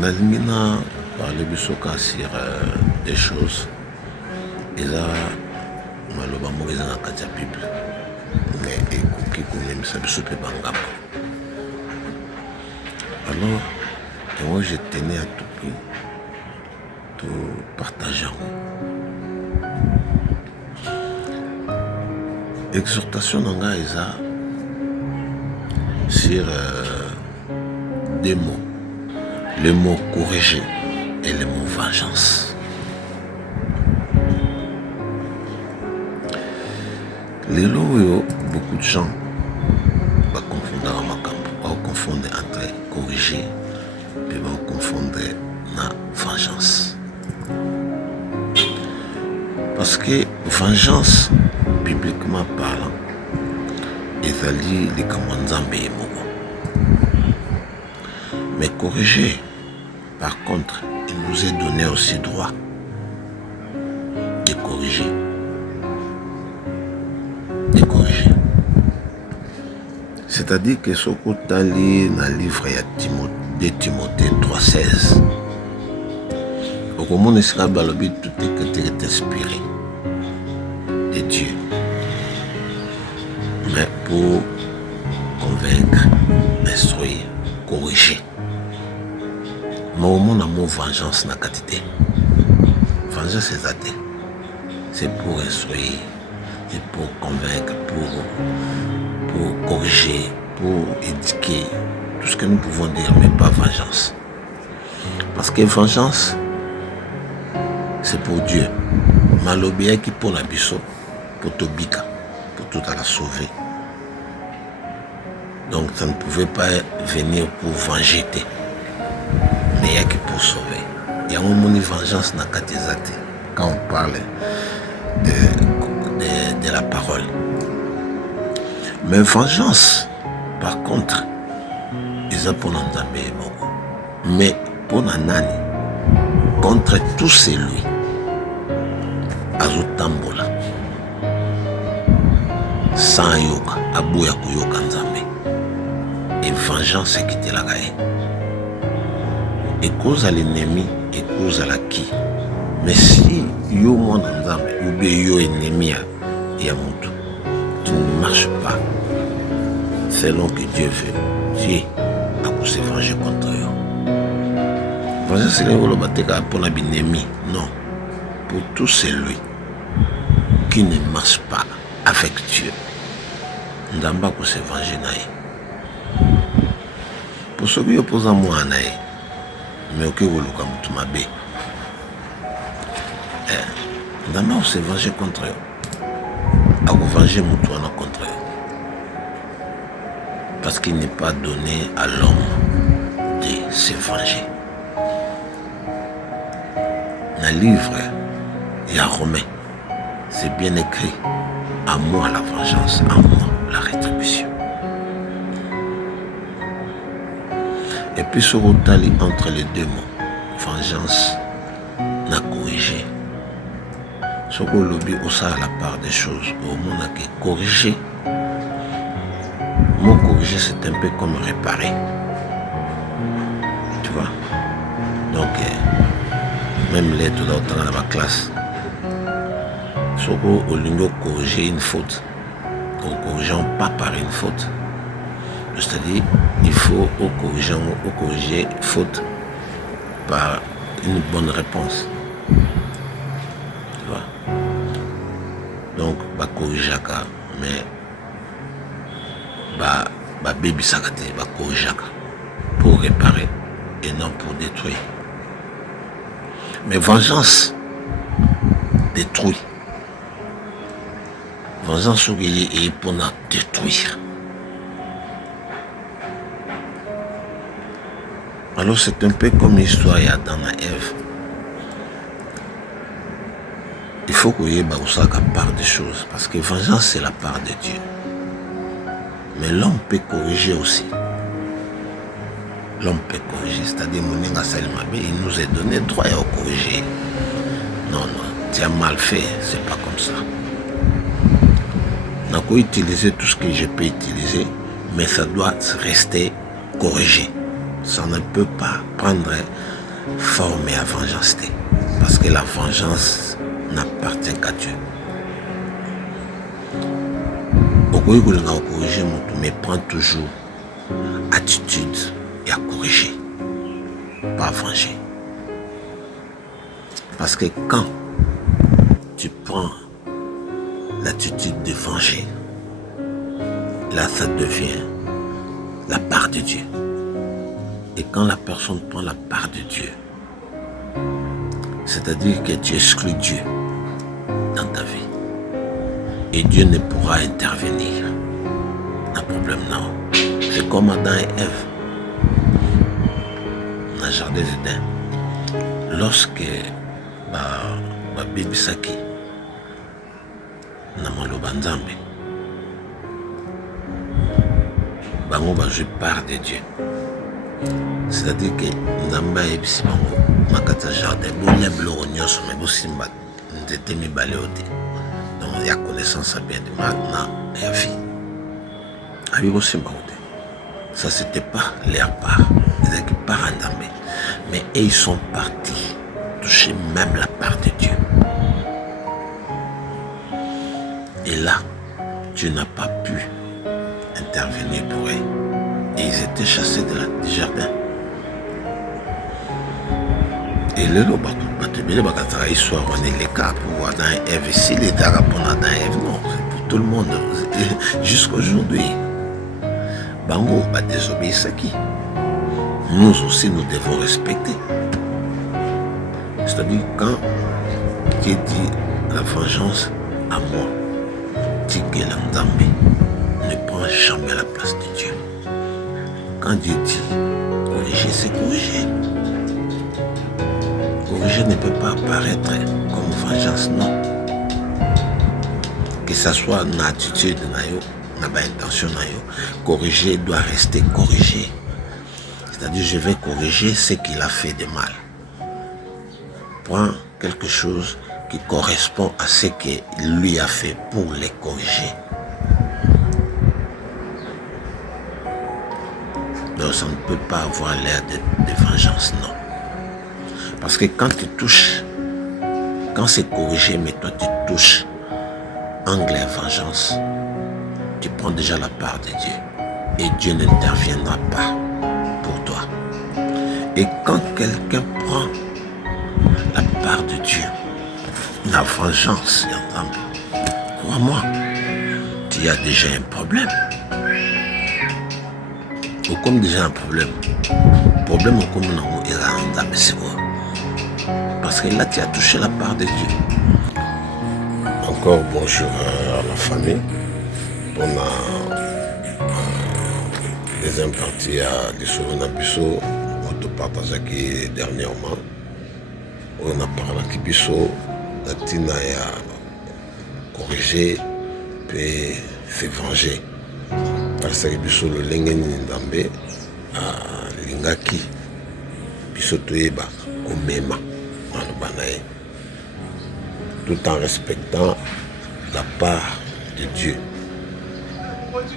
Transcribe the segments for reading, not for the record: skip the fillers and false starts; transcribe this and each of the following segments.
Nalimina parler bisoka sur des choses. Et là, maloba mokeza na kati ya Bible. Mais ekoki kolemisa biso pe bangambo. Alors, et moi je tenais à tout prix de partager. Exhortation nanga eza sur deux mots. Le mot corriger et le mot vengeance. Les lots, beaucoup de gens vont confondre entre corriger et vont confondre la vengeance. Parce que vengeance, bibliquement parlant, ezali likambo nzambe ye moko. Mais corriger, par contre, il nous est donné aussi droit de corriger. De corriger. C'est-à-dire que ce que tu as lu dans le livre de Timothée 3,16, au moment où tout est inspiré de Dieu. Mais pour convaincre, instruire, corriger. Mais au monde amour vengeance na quantité. Vengeance c'est athée. C'est pour instruire, c'est pour convaincre, pour corriger, pour éduquer. Tout ce que nous pouvons dire, mais pas vengeance. Parce que vengeance, c'est pour Dieu. Malobéa qui pour la biso, pour Tobika, pour tout à la sauver. Donc ça ne pouvait pas venir pour venger. Mais il y a que pour sauver. Il y a un moment de vengeance dans Katezate quand on parle de la parole. Mais vengeance, par contre, ils ont pour l'entendre. Mais pour Nanani, contre tout celui, Azotambola, sans yoga, Abouya Kuyoka Nzambe, et vengeance qui te la gagne. Et cause à l'ennemi, et cause à la qui. Mais si yo mon Nzambe, ou bien yo ennemi et à mon tout, tu ne marches pas selon que Dieu veut. Dieu a se venger contre eux. Vengeance c'est le bateka pour l'ennemi. Non. Pour tout celui qui ne marche pas avec Dieu. Ndamba pour se venger naï. Pour ceux qui opposent à moi naï. Mais ok, vous le kamoutumabe. Ndamba pour se venger contre eux. A vous venger moutouana contre eux. Parce qu'il n'est pas donné à l'homme de se venger. Dans le livre, il y a Romain. C'est bien écrit. À moi la vengeance, à moi la rétribution. Et puis ce retali entre les deux mots, vengeance, n'a corrigé. Ce que l'objet aussi à la part des choses, au monde a corrigé. Mot corriger, c'est un peu comme réparer. Tu vois? Donc, même l'aide dans la classe, ce que l'on corriger une faute, en corrigeant pas par une faute. C'est-à-dire, il faut corriger faute par une bonne réponse. Tu vois? Donc, corriger, mais baby sakate corriger pour réparer et non pour détruire. Mais vengeance détruit. Vengeance est pour détruire. Alors c'est un peu comme l'histoire d'Adam et Ève. Il faut qu'il y ait la part des choses. Parce que vengeance c'est la part de Dieu. Mais l'homme peut corriger aussi. L'homme peut corriger. C'est-à-dire, il nous est donné droit à corriger. Non, tu as mal fait. C'est pas comme ça. Je peux utiliser tout ce que je peux utiliser, mais ça doit rester corrigé. ça ne peut pas prendre forme à vengeance. Parce que la vengeance n'appartient qu'à Dieu. Okoyi kolinga corriger moto, mais prends toujours attitude et à corriger, pas à venger. Parce que quand tu prends l'attitude de venger, là ça devient la part de Dieu. Et quand la personne prend la part de Dieu, c'est-à-dire que tu exclus Dieu dans ta vie. Et Dieu ne pourra intervenir. Un problème, non. C'est comme Adam et Ève dans le jardin d'Éden. Lorsque babebisaki na maloba Nzambe, bango bazwi part de Dieu. C'est-à-dire que Nzambe ayebisi bango na kati ya jardin bolia biloko nyonso me bosimba nzete mibale oyo te. Donc il y a connaissance à bien de mal et à vie. Ça c'était pas leur part, ils étaient pas Nzambe. Mais ils sont partis toucher même la part de Dieu. Et là, Dieu n'a pas pu intervenir pour eux. Et ils étaient chassés du jardin. Et le histoire, on est les cas pour Adam et Ève. Si les Arabes pour Adam et Ève, non, c'est pour tout le monde. Jusqu'aujourd'hui, Bango va désobéir à qui? Nous aussi, nous devons respecter. C'est-à-dire, quand Dieu dit la vengeance à moi, dit que l'Nzambe ne prend jamais la place de Dieu. Quand Dieu dit corriger, c'est corriger. Corriger ne peut pas apparaître comme vengeance, non. Que ce soit une attitude, une intention, corriger doit rester corrigé. C'est-à-dire, je vais corriger ce qu'il a fait de mal. Prends quelque chose qui correspond à ce qu'il lui a fait pour les corriger. Donc, ça ne peut pas avoir l'air de vengeance, non. Parce que quand tu touches, quand c'est corrigé, mais toi tu touches angle et vengeance, tu prends déjà la part de Dieu. Et Dieu n'interviendra pas pour toi. Et quand quelqu'un prend la part de Dieu, la vengeance, crois-moi, tu as déjà un problème. Ou comme déjà un problème. Problème au comme non, il a un dame, c'est quoi? Parce que là, tu as touché la part de Dieu. Encore bonjour à la famille. On a deuxième partie à l'histoire de Bisso. On te partage dernièrement. On a parlé de Bisso. La Tina a corrigé et se venger. Parce que Bisso le Lengeni Ndambe a Lingaki. Bisso Toyeba Omema. Tout en respectant la part de Dieu.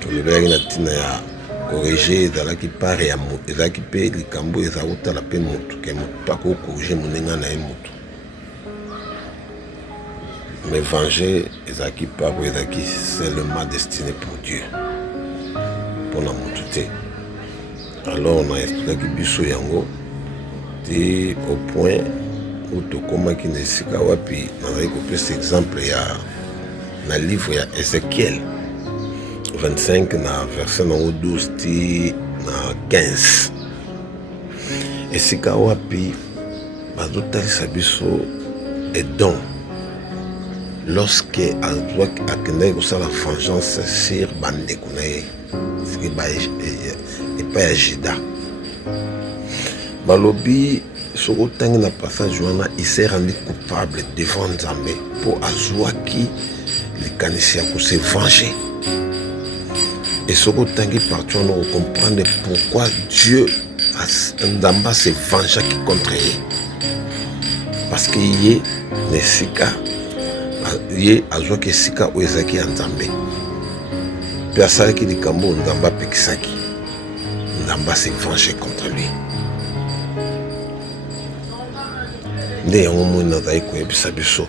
Tout le monde a corrigé dans la qui part et à mot. Et là qui paye les cambos et ça la peine moto. Que moto pas corriger mon enga na moto. Mais venger et ça qui part et ça qui seulement destiné pour Dieu. Pour la moto. Alors on a expliqué que Bisso Yango est au point où tu comment qui ne sait pas wapi. On a copié cet exemple dans le livre de Ézéchiel 25 na verset 12 na 15. Et si wapi bazotalisa biso et donc lorsque akendaki kosala vengeance sur bandeko na ye epai ya Juda balobi soki otangi na passage wana il s'est rendu coupable devant Nzambe mpo azwaki likanisi ya kose venger. Et soki otangi parti wana ocomprendre pourquoi Dieu Nzambe se vengeaki contre ye. Parce que ye na esika ye azwaki esika oyo ezalaki ya Nzambe mpe asalaki likambo Nzambe apekisaki Nzamba s'est vengé contre lui. Nde yango moni nazali koyebisa biso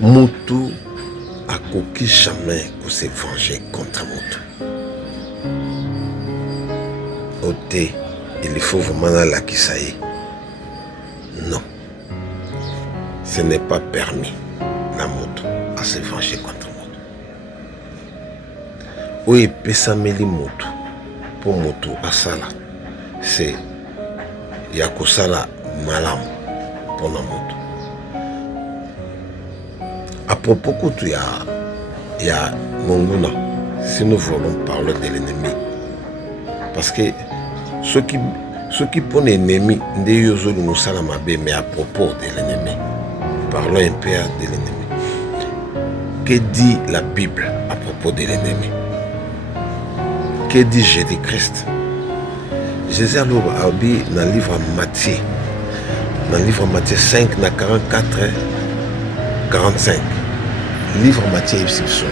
mutu akoki jamais kose venger contre mutu ote. Il faut vraiment nalakisa ye non, ce n'est pas permis na mutu à se venger contre mutu oyo epesameli mutu mpo mutu asala c'est ya kosala malamu mpona mutu. À propos kutu ya monguna, si nous voulons parler de l'ennemi, parce que ceux qui pone ennemi nde yo ozoli mosala mabe, mais à propos de l'ennemi, parlons un peu de l'ennemi. Que dit la Bible à propos de l'ennemi? Que dit Jésus-Christ? Jésus a dit dans le livre Matthieu, dans le livre Matthieu 5, dans 44, 45. Livre Matthieu Epsilon.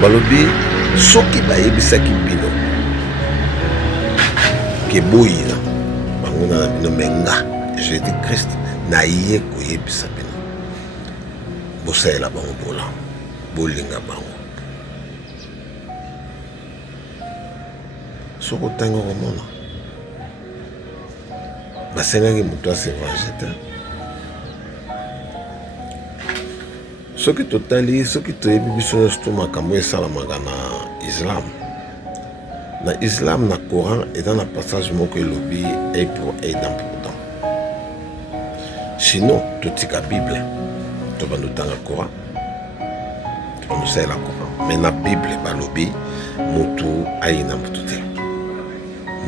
Balobi, soki bayebisaki bino ke boyina bango na bino menga Jésus-Christ na ye koyebisa bino bosalela bango bolamu bolinga bango. Soko tango komona basengaki moto asevange te. Soki totali, soki toyebi biso nyonso to makambo esalamaka na Islam. Na Islam, na Coran, eza na passage moko elobi œil pour œil, dent pour dent. Sinon, totika Bible, tobanda otanga Coran, tobanda osalela Coran. Mais na Bible balobi mutu ayi na mutu te,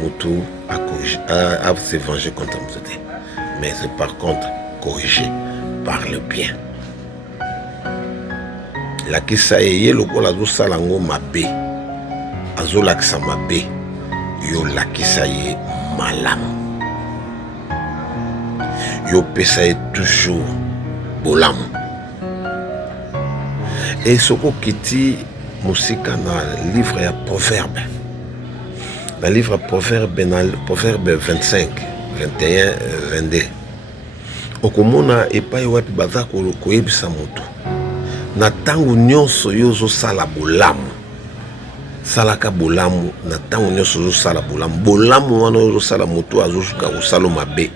mutu a se venger contre mutu te, mais c'est par contre corriger par le bien. Lakisa ye lokola azosala yango mabe, azolakisa mabe, yo lakisa ye malamu, yo pesa ye toujours bolamu. Et soko kiti musika na livre ya Proverbe, na livre Proverbe 25, 21, 22, okomona epai wapi baza koyebisa mutu na tangu nyonso yo ozosala bolamu, salaka bolamu na tangu nyonso ozosala bolamu. Bolamu wana ozosala mutu azosuka kosala mabe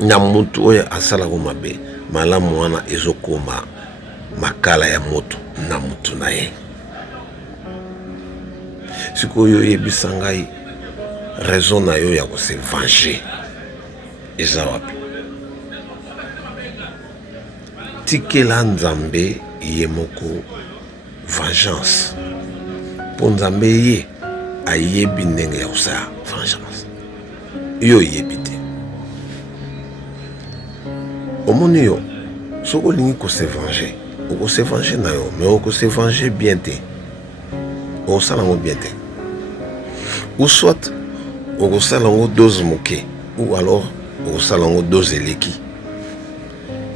na mutu oyo asalaka mabe, malamu wana ezokoma makala ya moto na mutu na ye. Sikoyo yebisa ngai raison na yo ya kose venger eza wapi? Tikela Nzambe ye moko vengeance. Po Nzambe ye ayebi ndenge ya kosala vengeance. Yo yebi te. Omoni yo, soko olingi kose venger, okose venger na yo, mais okose venger bien te. Okosala ngo bien te. Ou soit okosala ngo dose moke, ou alors okosala ngo dose eleki.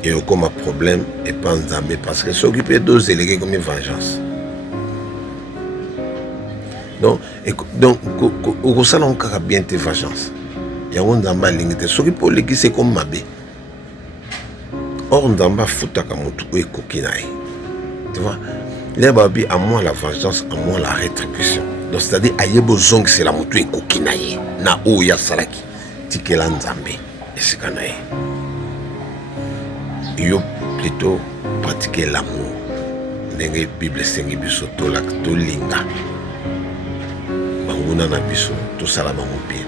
Et comme un problème et pas Nzambe, parce que s'occuper d'eux élégués comme une vengeance. Donc au salon on a bien tes vengeance. Il y a un Nzamba limité. Ce qui pour l'église c'est comme Mabé. Or Nzamba fouta comme tout et coquinaille. Tu vois, les babi à moi la vengeance, à moi la rétribution. Donc c'est-à-dire aïe besoin que c'est la moto et coquinaille. Na ou ya salaki. Tikela Nzambe et c'est canaille. Yo plutôt pratiquer l'amour. Ndenge Bible sengi biso tolak tolinga. Banguna na biso to sala bango bien.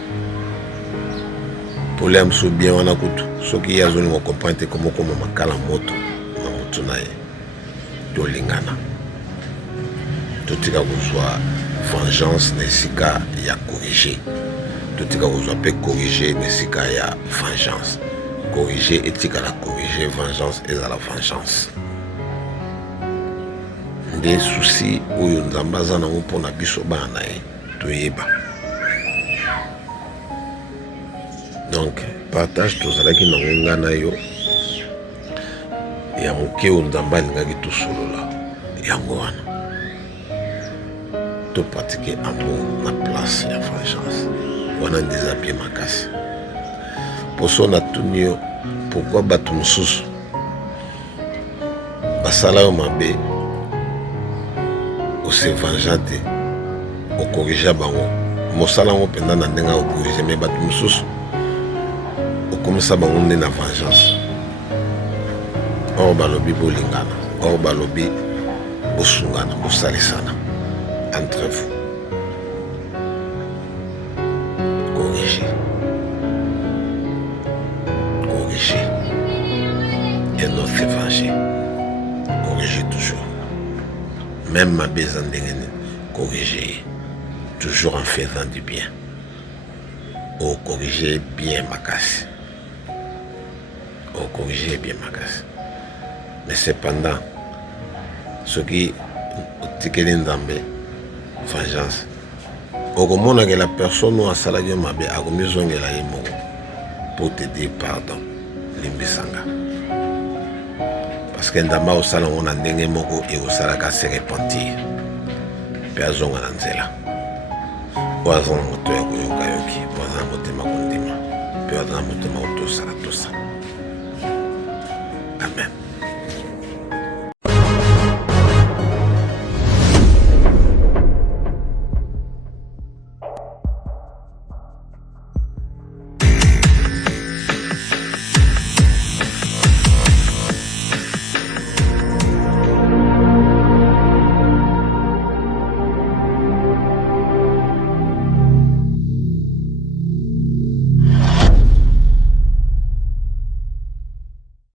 Pour l'âme so bien wana kutu. Soki ya zoni mo comprendre comment makala moto na moto na ye. Tolingana. Totika kozwa vengeance nesika ya corriger. Totika kozwa pe corriger nesika ya vengeance. Corriger éthique à la corriger, vengeance et à la vengeance. Des soucis où Nzamba zanango pour na biso bana to yeba. Donc partage tous ala ki nangonga na yo ya moke Nzamba lingaki to solo la yango wana. to pratiquer amour na place ya vengeance wana ndezapie makasi poso na tuni yo pourquoi bato mosusu basala yo mabe ose vengeant te okorige bango mosala yango mpenza na ndenge okorige me bato mosusu okomisa bango nde na vengeance or balobi bolingana or balobi bosungana bosalisana entre vous corriger et non se venger corriger toujours même ma eza ndenge nini corriger toujours en faisant du bien corriger bien makasi corriger bien makasi mais cependant soki otikeli nzambe vengeance okomonaka la personne oyo asalaki yo mabe akomizongela ye moko pour te dire pardon limbisanga parce que ndamba osala ngo na ndenge moko ekosalaka se repentir mpe azonga na nzela oyo aza na moto ya koyoka yoki po aza na motema kondima mpe aza na motema kotosala tosa